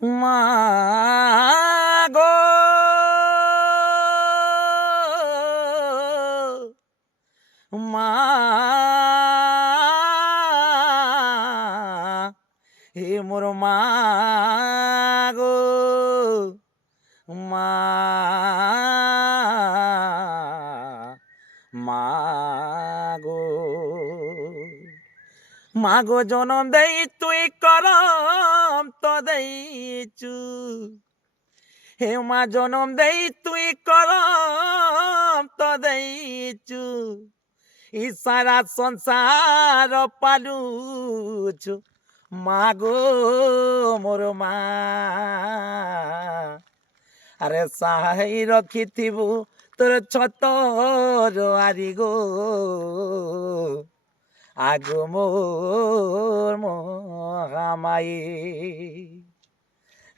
মা গো মা হে মোর মা গো মা মা গো মাগো জনম দেই তুই করম তো দেইছু হে মা জনম দেই তুই করম তো দেইছু ইসারা সংসার পালুছু মাগো মোর মা আরে সাহাই রখিথিবু তোর ছতর আরি গো আগো মোর মহামায়ে।